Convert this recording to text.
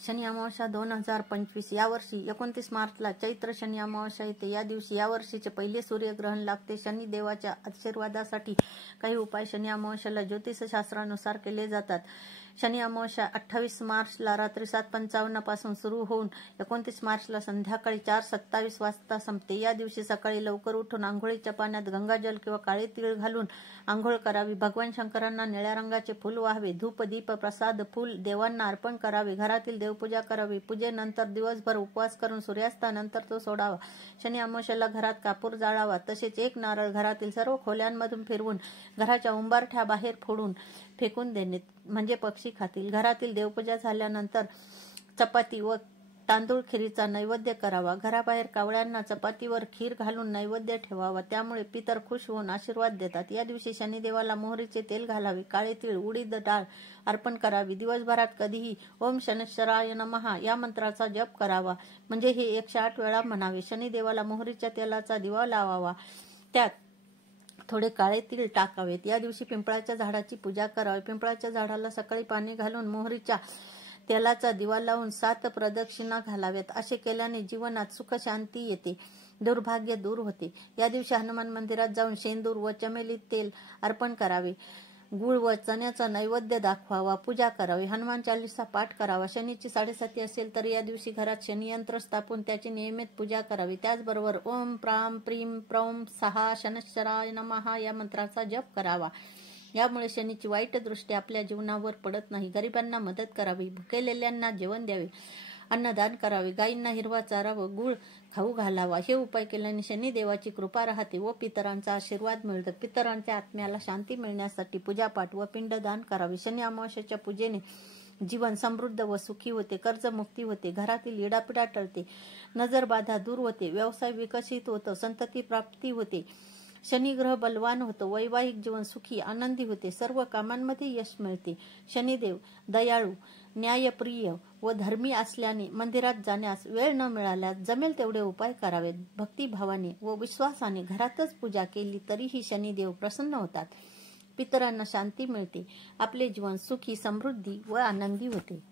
शनी अमावस्या 2025 यावर्षी 29 मार्चला चैत्र शनी अमावस्या येते. या दिवशी यावर्षीचे पहिले सूर्यग्रहण लागते. शनी देवाच्या आशीर्वादासाठी काही उपाय शनी अमावस्याला ज्योतिषशास्त्रानुसार केले जातात. शनी अमावस्या 28 मार्चला रात्री 7:55 पासून सुरू होऊन 29 मार्चला संध्याकाळी 4:27 वाजता संपते. या दिवशी सकाळी लवकर उठून आंघोळीच्या पाण्यात गंगाजल किंवा काळे तीळ घालून आंघोळ करावी. भगवान शंकरांना निळ्या रंगाचे फूल व्हावे. धूप दीप प्रसाद फूल देवांना अर्पण करावे. घरातील देवपूजा करावी. पूजेनंतर दिवसभर उपवास करून सूर्यास्तानंतर तो सोडावा. शनी अमावस्येला घरात कापूर जाळावा. तसेच एक नारळ घरातील सर्व खोल्यांमधून फिरवून घराच्या उंबरठ्याबाहेर फोडून फेकून देणे, म्हणजे पक्षी खातील. घरातील देवपूजा झाल्यानंतर चपाती व तांदूळ खिरीचा नैवेद्य करावा. घराबाहेर कावळ्यांना चपातीवर खीर घालून नैवेद्य ठेवावा. त्यामुळे पितर खुश होऊन आशीर्वाद देतात. या दिवशी शनिदेवाला मोहरीचे तेल घालावे. काळे तीळ उडीद डाळ अर्पण करावी. दिवसभरात कधीही ओम शनैश्चराय नमः या मंत्राचा जप करावा, म्हणजे हे 108 वेळा म्हणावे. शनिदेवाला मोहरीच्या तेलाचा दिवा लावावा. त्यात थोडे काळे तीळ टाकावेत. या दिवशी पिंपळाच्या झाडाची पूजा करावी. पिंपळाच्या झाडाला सकाळी पाणी घालून मोहरीच्या तेलाचा दिवा लावून 7 प्रदक्षिणा घालाव्यात. असे केल्याने जीवनात सुख शांती येते, दुर्भाग्य दूर होते. या दिवशी हनुमान मंदिरात जाऊन शेंदूर व चमेली तेल अर्पण करावे. गुळ व चण्याचा नैवेद्य दाखवावा. पूजा करावी. हनुमान चालीसा पाठ करावा. शनीची 7:30 असेल तर या दिवशी घरात शनियंत्र स्थापून त्याची नियमित पूजा करावी. त्याचबरोबर ओम प्राम प्रीम प्रौम सहा शनैश्चराय नमः या मंत्राचा जप करावा. यामुळे शनीची वाईट दृष्टी आपल्या जीवनावर पडत नाही. गरिबांना मदत करावी. भुकेलेल्यांना जेवण द्यावे. अन्नदान करावे. गायींना हिरवा चारा व गुळ खाऊ घालावा. हे उपाय केल्याने शनिदेवाची कृपा राहते व पितरांचा आशीर्वाद मिळतो. पितरांच्या आत्म्याला शांती मिळण्यासाठी पूजापाठ व पिंडदान करावे. शनी अमावस्येच्या पूजेने जीवन समृद्ध व सुखी होते. कर्जमुक्ती होते. घरातील इडापिडा टळते. नजरबाधा दूर होते. व्यवसाय विकसित होतो. संतती प्राप्ती होते. शनिग्रह बलवान होतो. वैवाहिक जीवन सुखी आनंदी होते. सर्व कामांमध्ये यश मिळते. शनिदेव दयाळू, न्यायप्रिय व धर्मी असल्याने मंदिरात जाण्यास वेळ न मिळाल्यास जमेल तेवढे उपाय करावेत. भक्तिभावाने व विश्वासाने घरातच पूजा केली तरीही शनिदेव प्रसन्न होतात. पितरांना शांती मिळते. आपले जीवन सुखी समृद्धी व आनंदी होते.